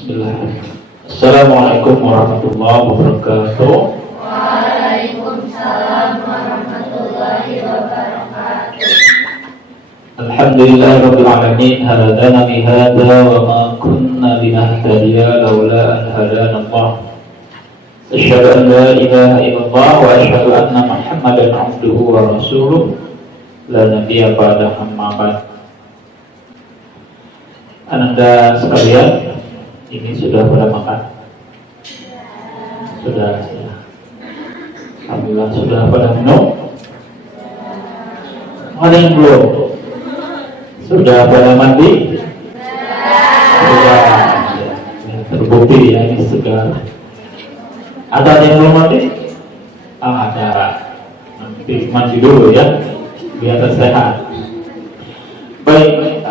Bismillah. Assalamualaikum warahmatullahi wabarakatuh. Waalaikumsalam warahmatullahi wabarakatuh. Alhamdulillah rabbil alamin hadana bi hadza wa ma kunna linahtadiya laula an hadana Allah. Asyhadu an la ilaha illallah wa asyhadu anna Muhammadan abduhu wa rasuluh la nabiyya ba'da amma ba'd. Ananda sekalian, ini sudah pada makan? Sudah. Alhamdulillah sudah pada minum? Ada yang belum? Sudah pada mandi? Sudah. Terbukti ya, ini sudah. Ada yang belum mandi? Ada. Nanti mandi dulu ya, biar sehat. Baik,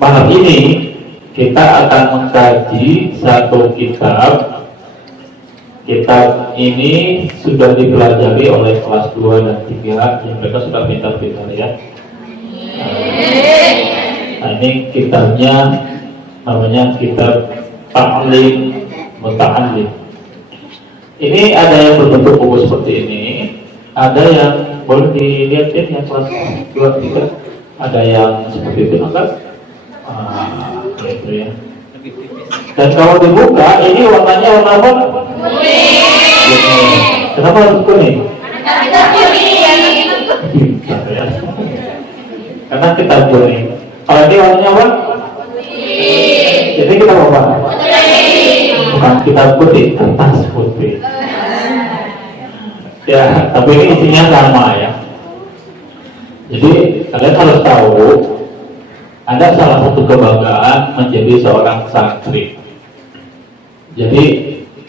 malam ini kita akan mengkaji satu kitab. Kitab ini sudah dipelajari oleh kelas 2 dan 3, yang mereka sudah pintar-pintar ya. Nah, ini kitabnya namanya kitab Ta'lim Muta'allim. Ini ada yang berbentuk buku seperti ini, ada yang boleh dilihatin yang kelas 2 3, ada yang seperti itu enggak? Itu ya. Dan kalau dibuka, ini warnanya warna apa? Kuning. Kenapa harus kuning? Karena kita kuning. Kalau ini warnanya apa? Jadi kita apa? Bukan kita putih, kertas putih. Ya, tapi ini isinya sama ya. Jadi kalian harus tahu, ada salah satu kebanggaan menjadi seorang santri. Jadi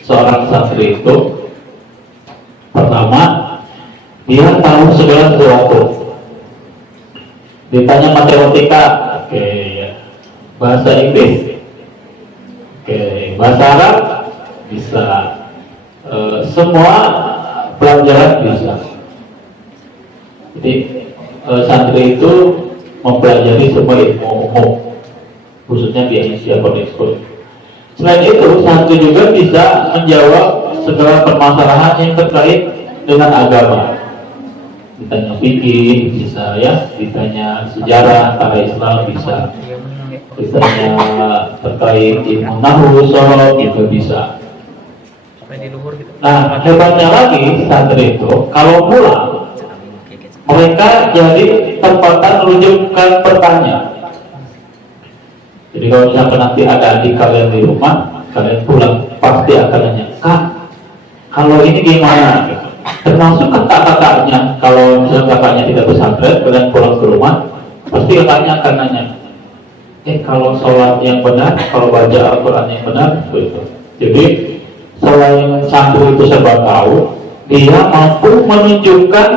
seorang santri itu pertama, dia tahu segala sesuatu. Ditanya matematika, oke ya. Bahasa Inggris, oke. Bahasa Arab bisa. Semua pelajaran bisa. Jadi santri itu mempelajari semua ilmu umum, khususnya di Asia School. Selain itu, santri juga bisa menjawab segala permasalahan yang terkait dengan agama. Ditanya fikih bisa ya, ditanya sejarah antara Islam bisa, ditanya terkait ilmu nahwu sorof juga bisa. Nah, hebatnya lagi santri itu kalau pulang, mereka jadi tempatan rujukan pertanyaan. Jadi kalau misalkan nanti ada adik kalian di rumah, kalian pulang pasti akan nanya, Kak, kalau ini gimana? Termasuk kakak-kakaknya. Kalau misalkan kakaknya tidak pesantren, kalian pulang ke rumah, pasti kakaknya akan nanya, kalau sholat yang benar, kalau baca Al-Quran yang benar, begitu. Jadi selain santri itu serba tahu, dia mampu menunjukkan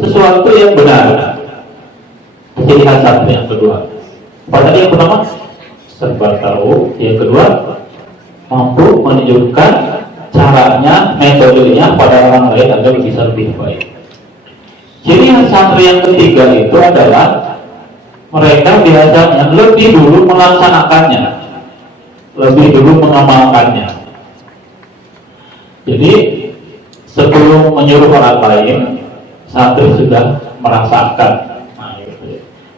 sesuatu yang benar. Ciri khas santri yang kedua. Apa tadi yang pertama? Serba tahu. Yang kedua, mampu menunjukkan caranya, metodenya pada orang lain agar bisa lebih baik. Ciri khas santri yang ketiga itu adalah mereka biasanya lebih dulu melaksanakannya, lebih dulu mengamalkannya. Jadi sebelum menyuruh orang lain, santri sudah merasakan,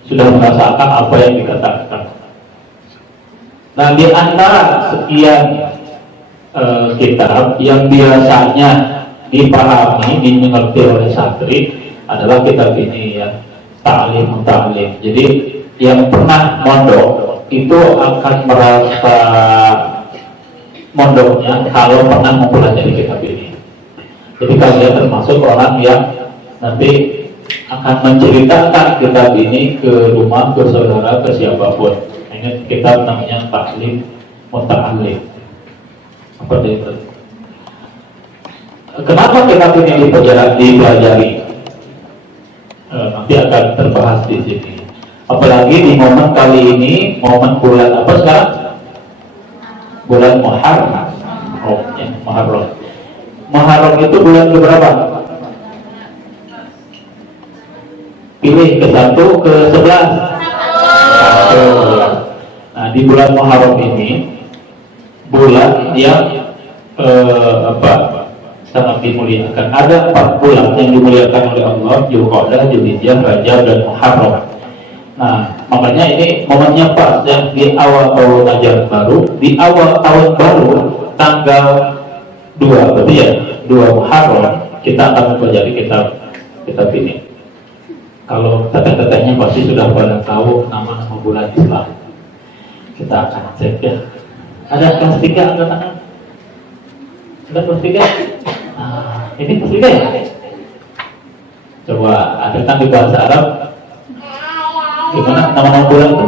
sudah merasakan apa yang dikatakan. Nah, di antara sekian kitab yang biasanya dipahami, dimengerti oleh santri adalah kitab ini ya, Ta'lim Muta'allim. Jadi yang pernah mondok itu akan merasa mondoknya kalau pernah mempelajari kitab ini. Jadi kalian termasuk orang yang nanti akan menceritakan kitab ini ke rumah, ke saudara, ke siapapun. Ini kitab namanya Ta'lim Muta'allim. Seperti itu. Kenapa kitab ini dipelajari? Nanti akan terbahas di sini. Apalagi di momen kali ini, momen bulan apa sekarang? Bulan Muharram. Muharram. Muharram itu bulan keberapa? Pilih ke 1, ke 11. Nah, di bulan Muharram ini bulan yang sangat dimuliakan. Ada 4 bulan yang dimuliakan oleh Allah: Dzulqa'dah, Dzulhijjah, Rajab, dan Muharram. Nah, makanya ini momennya pas yang di awal tahun ajaran baru, di awal tahun baru tanggal 2, berarti ya 2 Muharram kita akan mempelajari kitab ini. Kalau teteh-tetehnya pasti sudah pada tahu nama-nama bulan Islam. Kita akan cek ya. Ada kelas 3 angkat tangan? Ada kelas 3? Nah, ini kelas 3 ya? Coba ada kan di bahasa Arab. Gimana nama-nama bulan itu?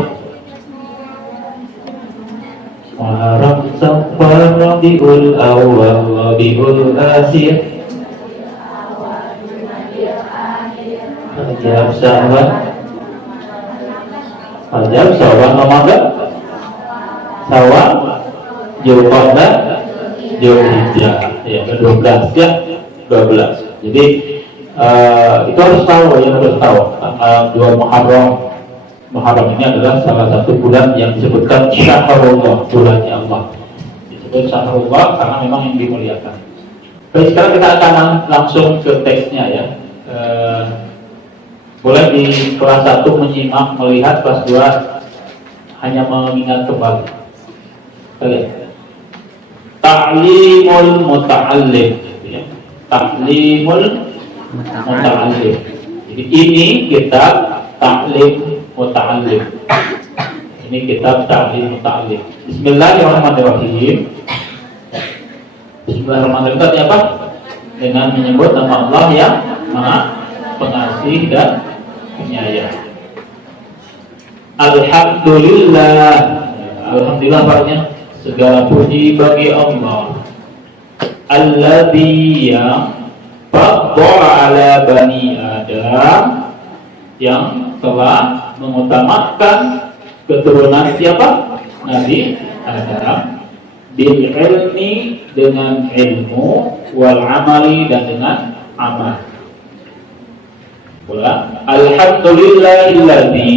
Muharram, Safar, Rabiul Awwal, Rabiul Akhir, Rajab, Syawal, Ramadan, Syawal, Dzulqa'dah, Dzulhijjah. Ya, 12 ya, 12. Jadi itu harus tahu, harus tahu. Tanggal 2 Muharram ini adalah salah satu bulan yang disebutkan Syahrullah, bulannya Allah. Disebut Syahrullah karena memang yang dimuliakan. Baik, sekarang kita akan langsung ke teksnya ya. Boleh di kelas 1 menyimak, melihat, kelas 2 hanya mengingat kembali. Oke. Ta'limul muta'allim, ya. Ta'limul muta'allim. Jadi ini kitab Ta'lim Muta'allim. Ini kitab Ta'lim Muta'allim. Bismillahirrahmanirrahim. Bismillahirrahmanirrahim. Tadi apa? Dengan menyebut nama Allah yang Maha Pengasih dan Penyayang. Alhamdulillah. Alhamdulillah artinya segala puji bagi Allah. Alladzi yang faddala ala bani Adam, yang telah mengutamakan keturunan siapa? Nabi Adam, bil ilmi, dengan ilmu, wal amali, dan dengan amal. Pula, alhamdulillahilladzi,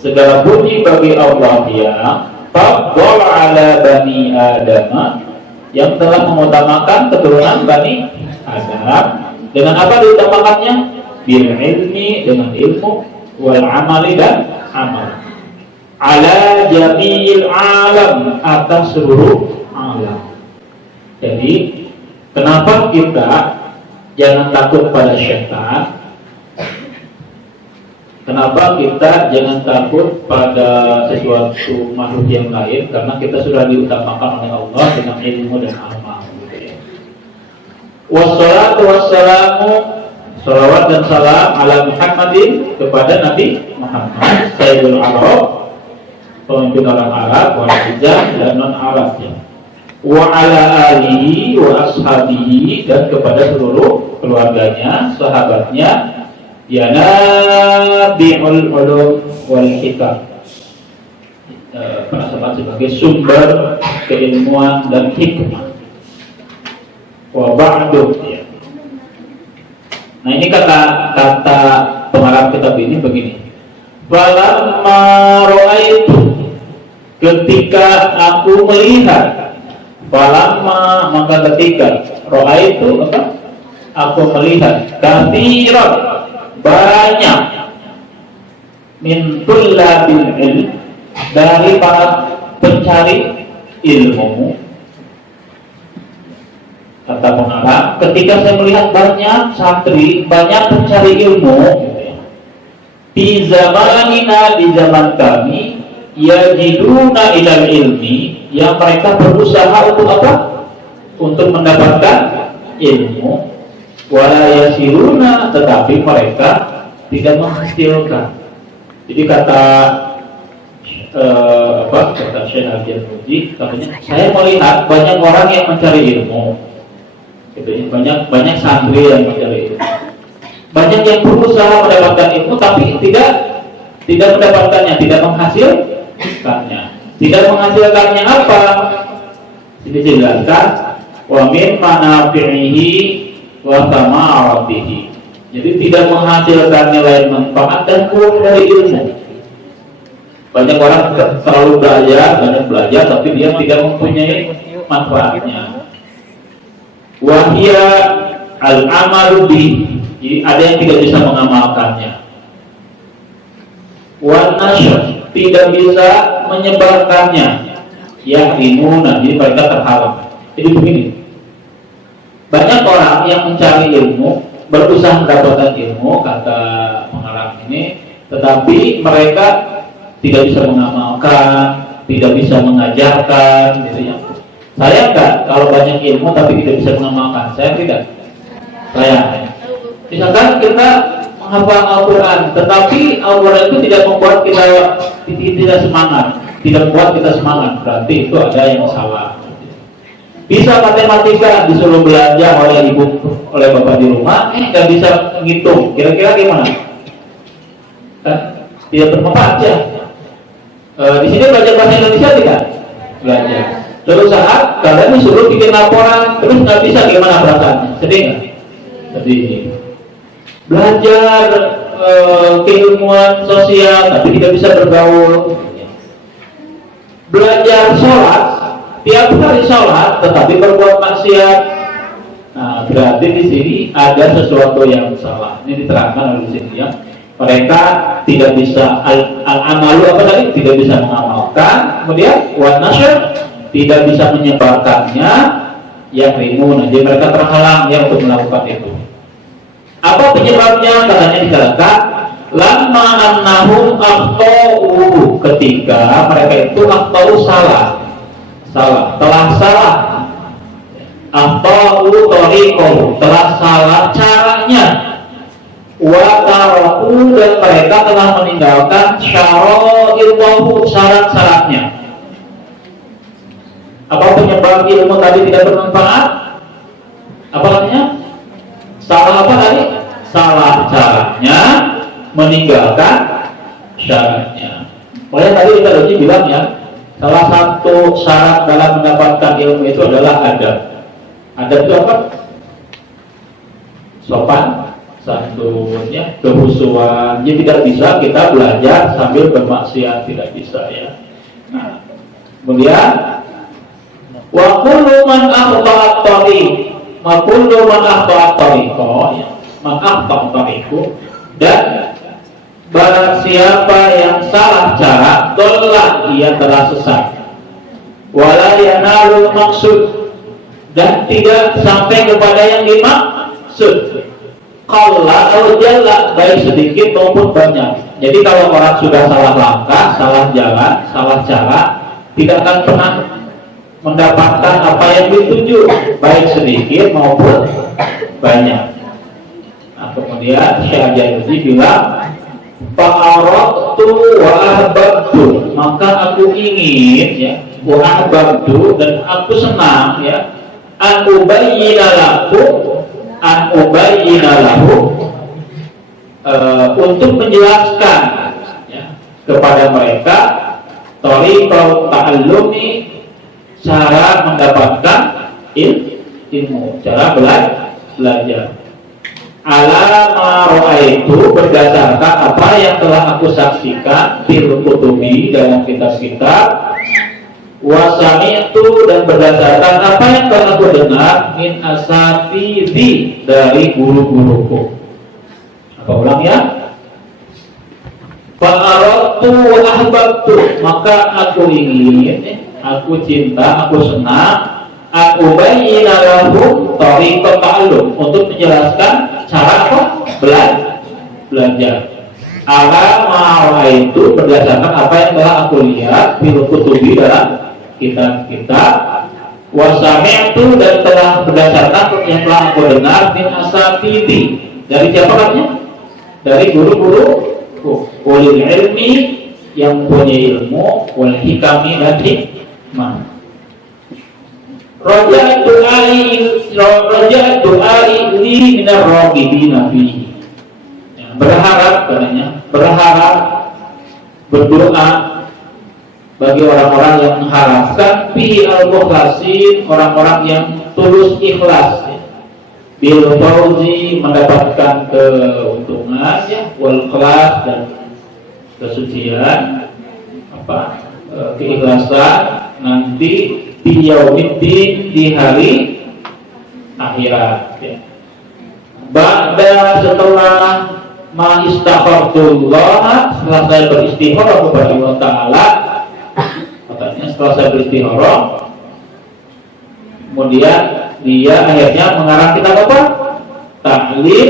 segala puji bagi Allah yang faddala ala bani Adam, yang telah mengutamakan keturunan Bani Adam. Dengan apa diutamakannya? Bil ilmi, dengan ilmu, wal amali, dan amal. Ala jami'il alam, atas seluruh alam. Jadi kenapa kita jangan takut pada syaitan? Kenapa kita jangan takut pada sesuatu makhluk yang lain? Karena kita sudah diutamakan oleh Allah dengan ilmu dan amal. Wassalatu wassalamu, salawat dan salam ala Muhammadin, kepada Nabi Muhammad, Sayyidul Arab, pemimpin orang Arab, wal Hijaz, dan non Arab ya. Wa ala alihi wa ashabihi, dan kepada seluruh keluarganya, sahabatnya, ya nabi'ul ulum wal hikam, para sahabat sebagai sumber keilmuan dan hikmah. Wa ba'du ya. Nah, ini kata pengarang kitab ini begini. Falamma ra'aitu, ketika aku melihat, falamma, maka ketika, ra'aitu apa? Aku melihat, katsiran, banyak, min tullabil ilm, dari para pencari ilmu. Kata pengarang, ketika saya melihat banyak santri, banyak pencari ilmu di zamanina, di zaman kami, yajiduna ilal ilmi, yang mereka berusaha untuk apa? Untuk mendapatkan ilmu. Wala yasiruna, tetapi mereka tidak menghasilkan. Jadi kata kata Syekh Al-Muji, katanya, saya melihat banyak orang yang mencari ilmu. Gitu, banyak santri yang mencari ilmu. Banyak yang berusaha mendapatkan ilmu tapi tidak mendapatkannya, tidak menghasilkannya. Tidak menghasilkannya apa? Ini dijelaskan, wa min manafi'ihi wa thamaratihi. Jadi tidak menghasilkan nilai manfaat dan uang dari ilmu. Banyak orang terlalu banyak belajar, tapi dia tidak mempunyai manfaatnya. Wahia al-amalu bi, ada yang tidak bisa mengamalkannya. Wan nashr, tidak bisa menyebarkannya. Yahrimuna, jadi mereka terhalang. Jadi begini, banyak orang yang mencari ilmu, berusaha mendapatkan ilmu, kata pengarang ini, tetapi mereka tidak bisa mengamalkan, tidak bisa mengajarkan, gitu ya. Saya enggak, kalau banyak ilmu tapi tidak bisa mengamalkan, saya tidak. Saya, misalkan kita menghafal Al-Quran, tetapi Al-Quran itu tidak membuat kita tidak semangat, tidak membuat kita semangat, berarti itu ada yang salah. Bisa matematika, disuruh belajar oleh ibu, oleh bapak di rumah, nggak bisa menghitung, kira-kira gimana? Kan tidak bermanfaat ya. Di sini belajar bahasa Indonesia tidak? Belajar. Terus saat kalian disuruh bikin laporan, terus nggak bisa, gimana perasaannya? Sedih nggak? Sedih. Belajar keilmuan sosial, tapi tidak bisa bergaul. Belajar sholat, tiap hari sholat, tetapi berbuat maksiat. Nah, berarti di sini ada sesuatu yang salah. Ini diterangkan oleh sini ya. Mereka tidak bisa al-amalu apa tadi? Tidak bisa mengamalkan. Kemudian wan nashr, tidak bisa menyebarkannya. Yahrimun, jadi mereka terhalang ya untuk melakukan itu. Apa penyebabnya? Katanya dikatakan lamma annahum akhtau, ketika mereka itu akhtau salah, telah salah. Akhtau tariqahu, telah salah caranya. Wa taraku, dan mereka telah meninggalkan syara'illahu, syarat-syaratnya. Apa penyebab ilmu tadi tidak bermanfaat? Apa katanya? Salah apa tadi? Salah caranya, meninggalkan syaratnya. Makanya tadi kita tadi bilang ya, salah satu syarat dalam mendapatkan ilmu itu adalah adab. Adab itu apa? Sopan, santun, ya, kehusuan. Jadi tidak bisa kita belajar sambil bermaksiat, tidak bisa ya. Nah, kemudian wa kullu man akhta'a tariq, wa kullu man akhta'a tariqa, ya, man akhta'a tariqu, dan barang siapa yang salah cara, dollah, ia telah sesat. Wala yanalul maksud, dan tidak sampai kepada yang dimaksud. Qalla atau jalla, baik sedikit maupun banyak. Jadi kalau orang sudah salah langkah, salah jalan, salah cara, tidak akan pernah mendapatkan apa yang dituju, baik sedikit maupun banyak. Nah, kemudian Syekh Al-Januzi bilang, fa'aradtu wa ahbabtu, maka aku ingin ya, wa ahbabtu, dan aku senang ya, an ubayyina lahu, untuk menjelaskan ya, kepada mereka thariqat ta'allumi, cara mendapatkan ilmu, cara belajar. Ala ma ra'aitu, berdasarkan apa yang telah aku saksikan fil kutubi, dalam kitab-kitab, wa sami'tu, dan berdasarkan apa yang telah aku dengar min asatidhi, dari guru-guruku. Apa ulang ya? Fa'aradtu wa ahbabtu, maka aku ingin, aku cinta, aku senang, aku bayyina lahum thariqat ta'allum, untuk menjelaskan cara apa? Belajar. Ala ma itu, berdasarkan apa yang telah aku lihat fil kutubi, dalam kitab-kitab, wa sami'tu, dan telah berdasarkan yang telah aku dengar min asatidhi, dari siapa katanya? Dari guru-guru ulil ilmi, yang punya ilmu, wal hikami, dan hikmah. Raja'tu ali li minar raqibina fihi, berharap katanya, berdoa bagi orang-orang yang mengharapkan fi al-mukhlasin, orang-orang yang tulus ikhlas, bil fauzi, mendapatkan keuntungan ya, wal ikhlas, dan kesucian, keikhlasan nanti di yaumiddin, di hari akhirat ya. Ba'da setelah ma'istaghfirullah, setelah saya beristigharah kepada Allah Ta'ala, katanya setelah saya beristigharah, kemudian dia akhirnya mengarang kita apa? Ta'lim,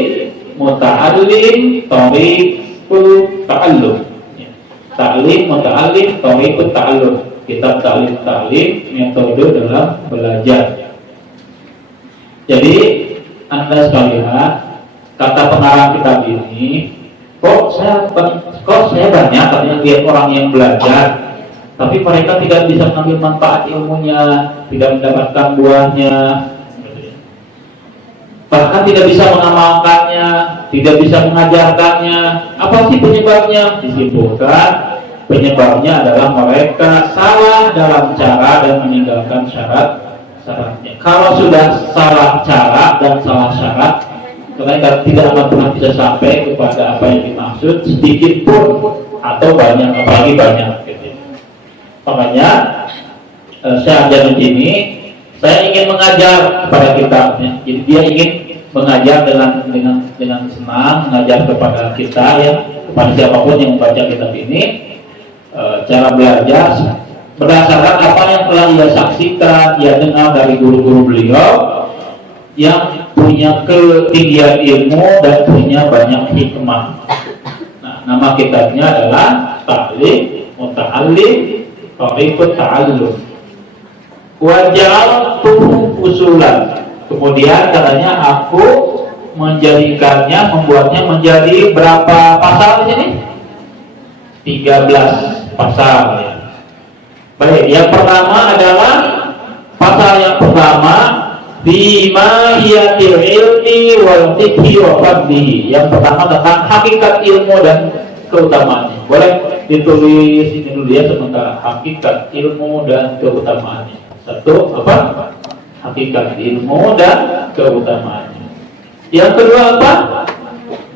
muta'allim, thariqul ta'allum. Ta'lim, muta'allim, thariqul ta'allum. Kitab ta'lim, metode dalam belajar. Jadi Anda sekalian, kata pengarang kitab ini, kok saya banyak katanya lihat orang yang belajar, tapi mereka tidak bisa mengambil manfaat ilmunya, tidak mendapatkan buahnya, bahkan tidak bisa mengamalkannya, tidak bisa mengajarkannya. Apa sih penyebabnya? Disimpulkan penyebabnya adalah mereka salah dalam cara dan meninggalkan syaratnya. Kalau sudah salah cara dan salah syarat, mereka tidak akan pernah bisa sampai kepada apa yang dimaksud sedikit pun atau banyak, apalagi banyak gitu. Makanya saya ajar di sini, saya ingin mengajar kepada kita ya. Jadi dia ingin mengajar dengan senang, mengajar kepada kita ya, kepada siapapun yang membaca kitab ini, cara belajar berdasarkan apa yang telah ia saksikan, ia dengar dari guru-guru beliau yang punya ketinggian ilmu dan punya banyak hikmah. Nah, nama kitabnya adalah Ta'lim, Muta'allim, Thariqut Ta'allum. Waja'altuhu usulan. Kemudian katanya aku membuatnya menjadi berapa pasal di sini? 13 pasal ya. Baik, yang pertama adalah pasal yang pertama fi mahiyatil ilmi wal fiqhi wa fadlihi. Yang pertama tentang hakikat ilmu dan keutamaannya. Boleh ditulis ini dulu ya sementara, hakikat ilmu dan keutamaannya. Satu apa? Hakikat ilmu dan keutamaannya. Yang kedua apa?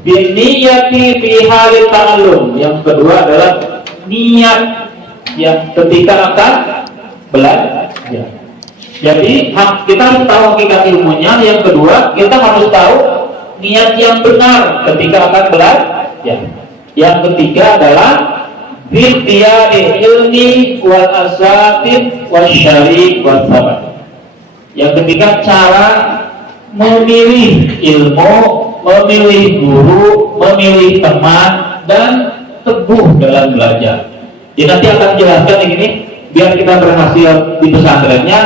Biniyati fi halit ta'allum. Yang kedua adalah niat yang ketika akan belajar. Jadi kita harus tahu hakikat ilmunya. Yang kedua, kita harus tahu niat yang benar ketika akan belajar. Yang ketiga adalah bikhtiyari ilmi wal asatid wasyari wal sabat. Yang ketiga, cara memilih ilmu, memilih guru, memilih teman, dan teguh dalam belajar. Jadi nanti akan jelaskan ini biar kita berhasil di pesantrennya,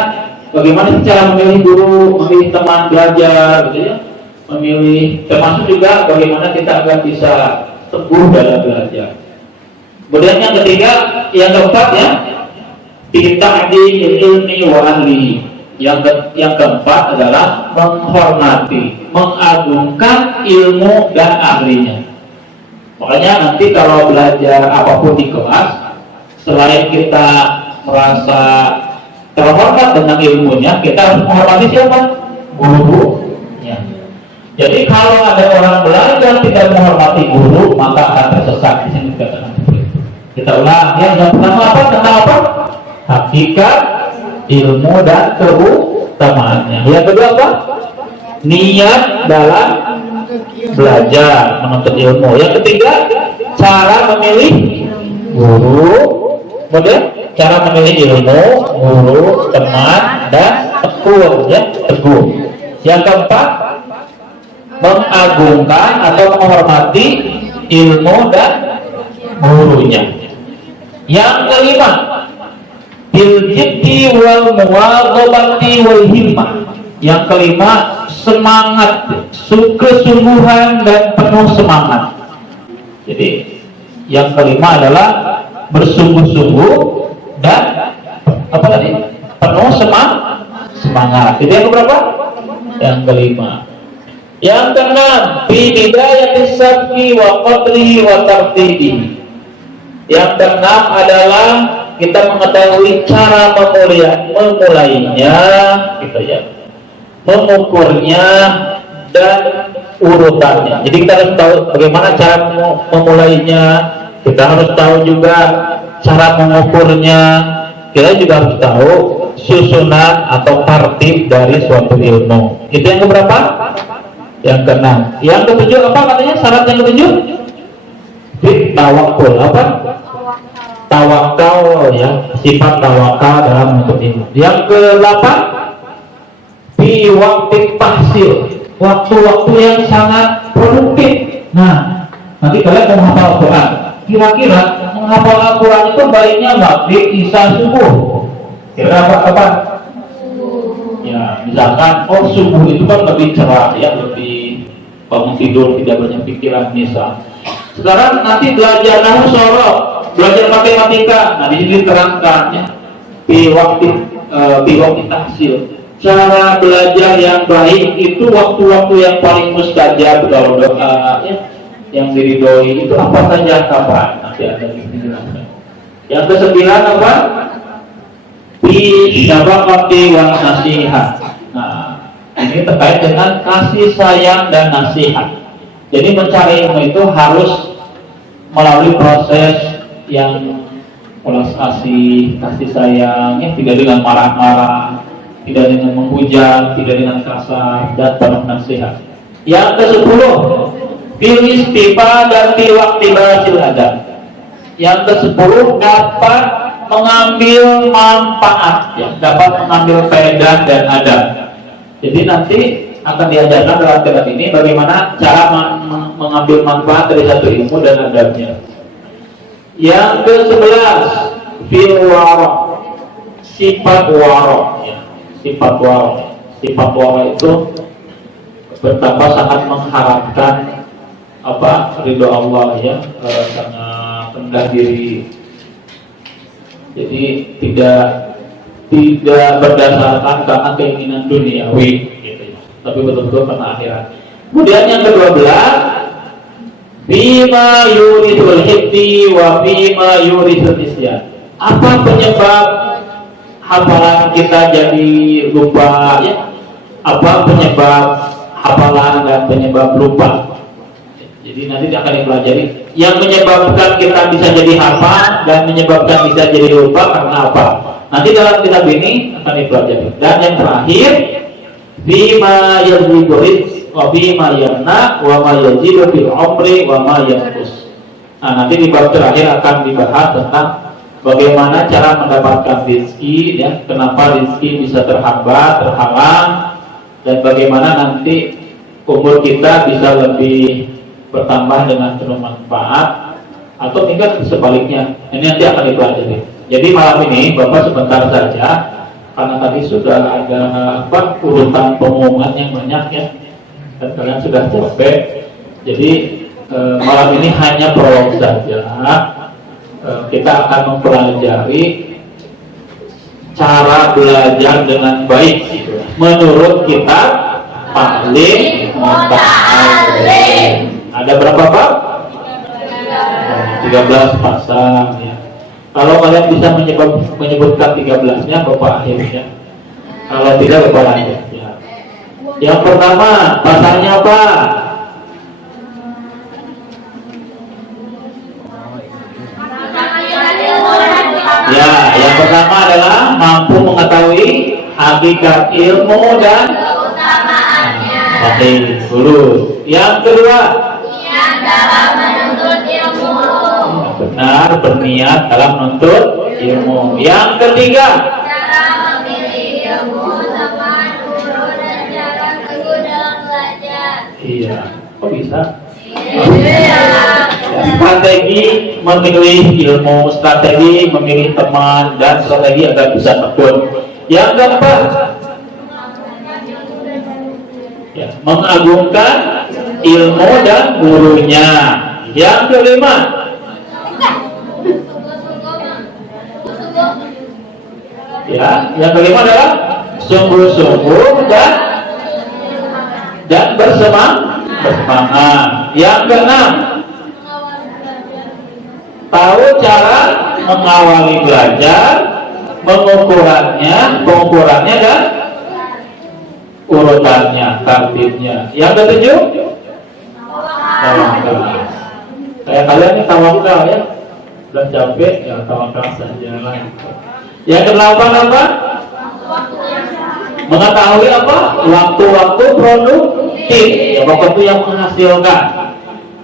bagaimana cara memilih guru, memilih teman belajar, gitu ya, memilih, termasuk juga bagaimana kita agar bisa teguh dalam belajar. Kemudian yang ketiga, yang keempat ya, bita'dil ilmi wa ahli. Yang keempat adalah menghormati, mengagungkan ilmu dan ahlinya. Makanya nanti kalau belajar apapun di kelas, selain kita merasa terhormat dengan ilmunya, kita harus menghormati siapa? Guru-gurunya. Jadi kalau ada orang belajar tidak menghormati guru, maka akan tersesat. Di sini dikatakan kita ulang ya. Yang pertama apa? Tentang apa? Hakikat ilmu dan keutamaannya. Yang kedua apa? Niat dalam belajar menuntut ilmu. Yang ketiga, cara memilih guru. Kemudian cara memilih ilmu, guru, teman, dan teguh ya, teguh. Yang keempat, mengagungkan atau menghormati ilmu dan gurunya. Yang kelima, bil jiddi wal muwadhabati wal himmah. Yang kelima, semangat, kesungguhan dan penuh semangat. Jadi yang kelima adalah bersungguh-sungguh dan apa tadi? Penuh semangat. Itu yang berapa? Yang kelima. Yang keenam, fi bidayatis sabqi wa qadrihi wa tartibihi. Yang keenam adalah kita mengetahui cara memulainya, gitu ya, mengukurnya dan urutannya. Jadi kita harus tahu bagaimana cara memulainya. Kita harus tahu juga cara mengukurnya, kita juga harus tahu susunan atau tertib dari suatu ilmu. Itu yang keberapa? Yang keenam. Yang ketujuh apa katanya? Syarat yang ketujuh? Tawakul. Apa? Tawakal ya, sifat tawakal dalam menuntut ilmu. Yang kedelapan, fi waktu tahsil, waktu-waktu yang sangat produktif. Nah, nanti kalian mau hafal Al-Quran. Kira-kira menghafal Al-Quran itu baiknya maghrib, isya, subuh. Kira apa? Ya, misalkan subuh itu kan lebih cerah ya, lebih bangun tidur, tidak banyak pikiran misal. Sekarang nanti belajar nahwu sorok, belajar matematika. Nah, di sini terangkan ya, di waktu tahsil. Cara belajar yang baik itu waktu-waktu yang paling mustajab kalau doa ya, yang diridhoi itu apa saja, kapan? Nanti ada dijelaskan. Yang kesembilan apa? Fi syafaqati wan nasihat. Nah, ini terkait dengan kasih sayang dan nasihat. Jadi mencari ilmu itu harus melalui proses yang ulas kasih sayang, ya, tidak dengan marah-marah, tidak dengan menghujat, tidak dengan kasar, dan penuh nasihat. Yang ke-10, fil istifa dan fi waqti basil adab. Yang ke-10 dapat mengambil manfaat, ya, dapat mengambil faedah dan adab. Jadi nanti akan diajarkan dalam kelas ini bagaimana cara mengambil manfaat dari satu ilmu dan adabnya. Yang ke-11, fil wara', sifat wara', ya. Sifat wara' itu betapa sangat mengharapkan ridho Allah ya, sangat rendah diri. Jadi tidak berdasarkan karena keinginan duniawi gitu ya, tapi betul-betul karena akhirat. Kemudian yang ke-12, bima yurisul hifdi wa bima yurisul isyan. Apa penyebab hafalan kita jadi lupa ya? Apa penyebab hafalan dan penyebab lupa? Jadi nanti akan dipelajari yang menyebabkan kita bisa jadi hafal dan menyebabkan bisa jadi lupa karena apa. Nanti dalam kitab ini akan dipelajari. Dan yang terakhir, bima yazidu wa bima yamna wa ma yazidu fil umri wa ma yanqus. Nah, nanti di bab terakhir akan dibahas tentang bagaimana cara mendapatkan rezeki ya, kenapa rezeki bisa terhambat, terhalang, dan bagaimana nanti umur kita bisa lebih bertambah dengan penuh manfaat atau tinggal sebaliknya. Ini nanti akan dipelajari. Jadi malam ini Bapak sebentar saja karena tadi sudah ada urutan pengumuman yang banyak ya, dan kalian sudah capek. Jadi malam ini hanya prolog saja. Kita akan mempelajari cara belajar dengan baik gitu. Menurut kita Ta'lim Muta'allim. Ada berapa Pak? 13 pasang ya. Kalau kalian bisa menyebutkan 13-nya Bapak akhirnya. Kalau tidak Bapak lanjut ya. Yang pertama pasangnya apa? Ya, yang pertama adalah mampu mengetahui hakikat ilmu dan keutamaannya. Lurus. Yang kedua, niat dalam menuntut ilmu. Benar, berniat dalam menuntut ilmu. Yang ketiga, cara memilih ilmu, teman, guru, dan cara teguh dalam belajar. Iya, kok bisa? Iya. Strategi memilih ilmu, strategi memilih teman, dan strategi agar bisa tekun. Yang keempat, ya, mengagungkan ilmu dan gurunya. Yang kelima, ya, yang kelima adalah sungguh-sungguh dan bersemangat. Yang keenam, tahu cara mengawali belajar, pengukurannya dan urutannya, tertibnya. Yang ketujuh, tawakal. Kayak kalian ini tawakal ya. sudah capek, ya tawakal saja lah. Yang kedelapan apa? Mengetahui apa? Waktu-waktu produktif, ya, waktu yang menghasilkan.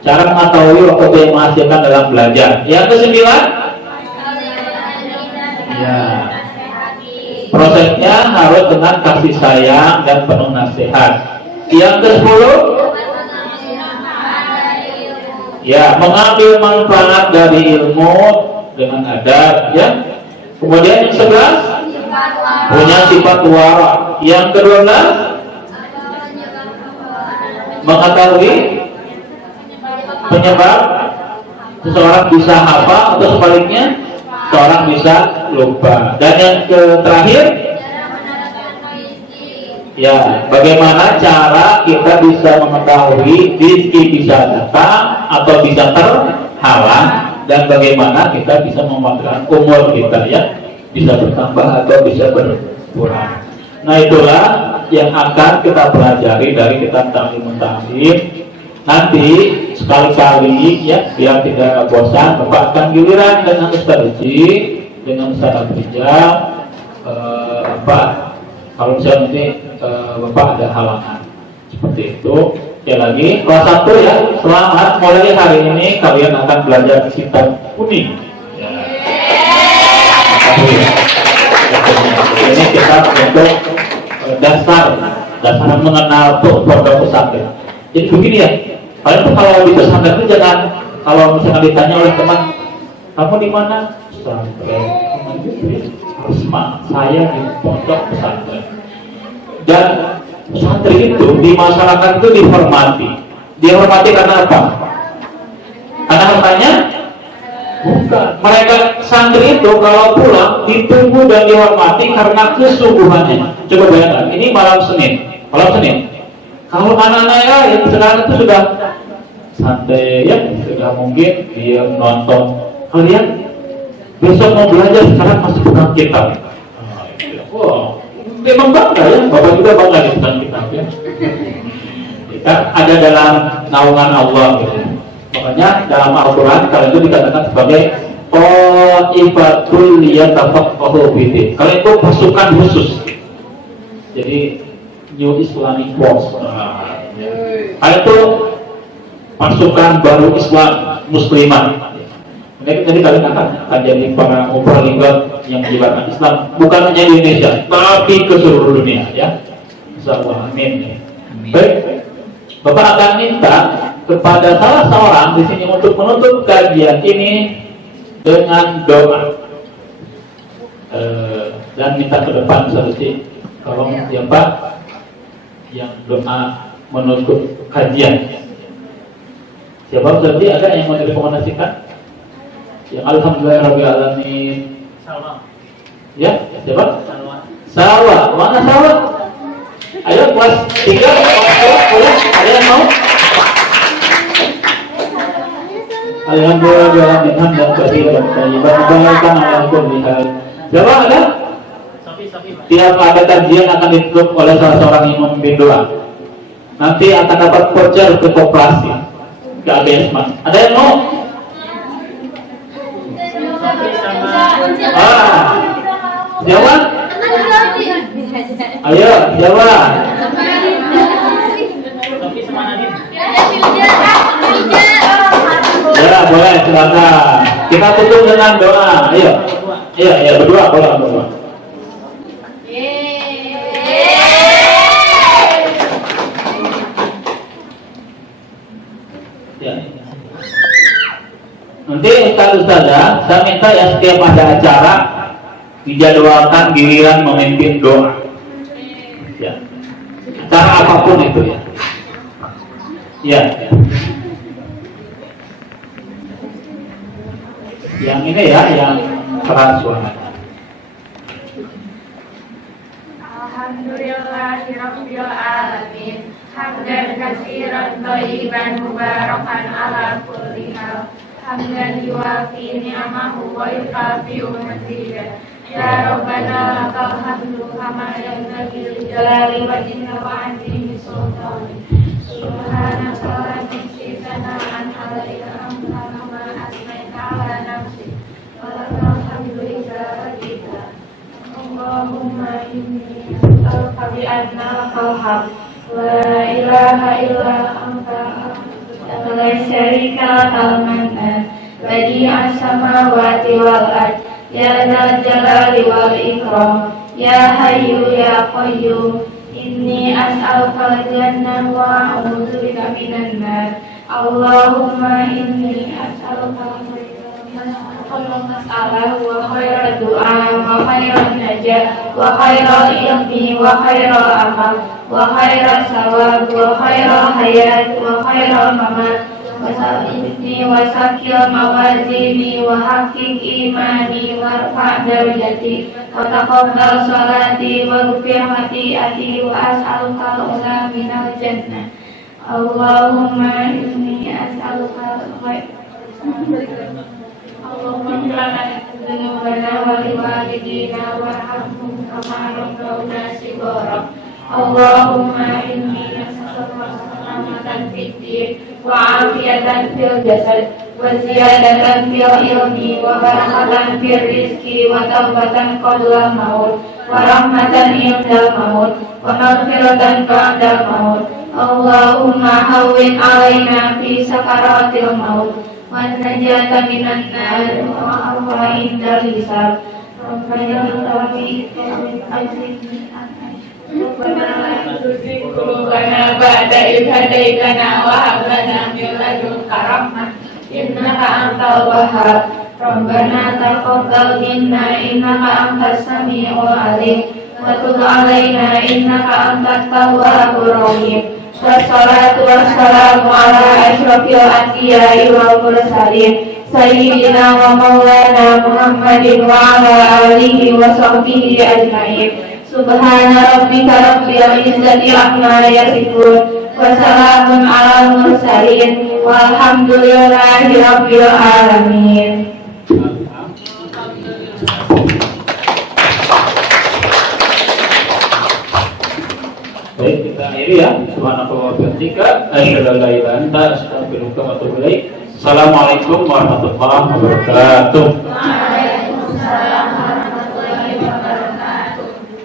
Cara mengetahui waktu yang menghasilkan dalam belajar. Yang kesembilan, ya, prosesnya harus dengan kasih sayang dan penuh nasihat. Yang ke-10, ya, mengambil manfaat dari ilmu dengan adab, ya. Kemudian yang 11, punya sifat wara. Yang ke-12, mengetahui penyebab seseorang bisa hafal atau sebaliknya seorang bisa lupa. Dan yang terakhir, ya, bagaimana cara kita bisa mengetahui rezeki bisa datang atau bisa terhalang, dan bagaimana kita bisa memanfaatkan umur kita, ya, bisa bertambah atau bisa berkurang. Nah, itulah yang akan kita pelajari dari kitab Ta'limut Ta'lim. Nanti sekali-kali, ya, biar tidak bosan, Bapak akan giliran dengan Ustaz Uci, dengan Ustaz Abrijal, kalau misalnya nanti Bapak ada halangan seperti itu. Ya, lagi kelas 1, ya, selamat, mulai hari ini kalian akan belajar kitab kuning, ya. Ini kitab untuk dasar mengenal produk pesantren. Jadi begini, ya, kalian tuh kalau di pesantren itu jangan, kalau misalnya ditanya oleh teman, kamu di mana? Pesantren. Saya di pondok pesantren. Dan santri itu di masyarakat itu dihormati. Dihormati karena apa? Karena hartanya? Bukan. Mereka santri itu kalau pulang ditunggu dan dihormati karena kesungguhannya. Coba bayangkan, ini malam Senin. Kalau anak-anak yang sekarang itu sudah santai, ya, sudah mungkin dia nonton. Kalian besok mau belajar, sekarang masih pegang kitab. Wow, memang bangga, ya, Bapak juga bangga dengan kitab, ya. Kita ada dalam naungan Allah, gitu. Makanya dalam Al-Quran kalian itu dikatakan sebagai Ta'ifatul liyatafaqahu fiddin. Kalian itu pasukan khusus. Jadi New Islamic Force. Kalian itu pasukan baru Islam Musliman. Jadi kalian akan jadi para mubalighah yang menyebarkan Islam bukan hanya di Indonesia, tapi ke seluruh dunia, ya. Insyaallah, amin. Baik, Bapak akan minta kepada salah seorang di sini untuk menutup kajian ini dengan doa, dan minta ke depan solusi. Kalau ya Pak, yang doa menutup kajian. Siapa tadi ada yang mau direkomendasikan? Yang alhamdulillahirabbil alamin. Salwa. Ya, siapa? Salwa. Mana Salwa? Ayo kelas 3, boleh? Ada yang mau? Alhamdulillah hamdan katsiran thayyiban mubarakan ala kulli hal. Siapa ada? Tiap ada kajian akan ditutup oleh salah seorang yang memimpin doa. Nanti akan dapat voucher ke koperasi, ke ABS Mas. Ada yang mau? Siapa? Ayo, siapa? Ya, boleh, silakan. Kita tutup dengan doa. Ayo. Iya, berdua, berdua. Ya. Nanti Ustaz-Ustazah, saya minta ya setiap ada acara dijadwalkan giliran memimpin doa. Ya. Acara apapun itu, ya. Ya. Yang ini, ya, yang keras suaranya. Alhamdulillahirabbil alamin. Hamdan katsiran thayyiban mubarakan ala kulli hal. Hamdan yuwafi ni'amahu wa yukafi'u mazidah. Ya Rabbana lakal hamdu kama yanbaghi li jalali wajhika wa 'azimi sultanik. Subhanaka la nuhsi tsana'an 'alaika anta kama asnaita 'ala nafsik. Allahumma inni as'aluka bi annaka al-haq la ilaha illa anta la syarika lakal mannan badi'as samawati wal ard ya dzal jalali wal ikram ya hayyu ya qayyum inni as'aluka al-jannah wa a'udzubika minan nar Allahumma inni as'aluka mas'alah wa khairal du'a wa khairal najah wa khairal ilmi wa khairal amal wa khairal sawab wa khairal hayat wa khairal mamat wa sa'idni wa sakil mawazini wa hakik imani wa rfa' darajati wa taqabbal salati wa ghfir khati'ati wa as'aluka al-ula minal jannah Allahumma inni as'aluka Allahumma lana dzunubana wa liwalidina warhamhum kama rabbawna shighara Allahumma inni as'aluka salamatan fid din wa afiyatan fil jasad wa ziyadatan fil ilmi wa barakatan fil rizqi wa taubatan qabla maut wa rahmatan indal maut wa maghfiratan ba'dal maut Allahumma hawwin alaina fi sakaratil maut wa najata minan nar wa arwa indal hisab Rabbana tawfiq min ajli Rabbana la tuzigh qulubana ba'da idh hadaytana wa hab lana min ladunka rahmah innaka antal wahhab Rabbana taqabbal minna innaka antas samiul alim wa tub alaina innaka antat tawwabur rahim Wassalatu wassalamu ala asyrafil anbiya'i wal mursalin Sayyidina wa maulana Muhammadin wa ala alihi wa sahbihi ajma'in Subhana rabbika rabbil izzati amma yasifun Wa salamun ala mursalin Walhamdulillahi rabbil alamin Baik, kita akhiri ya. Subhanallahi wa bihamdika, asyhadu an la ilaha illa anta, astaghfiruka wa atubu ilaik. Assalamualaikum warahmatullahi wabarakatuh.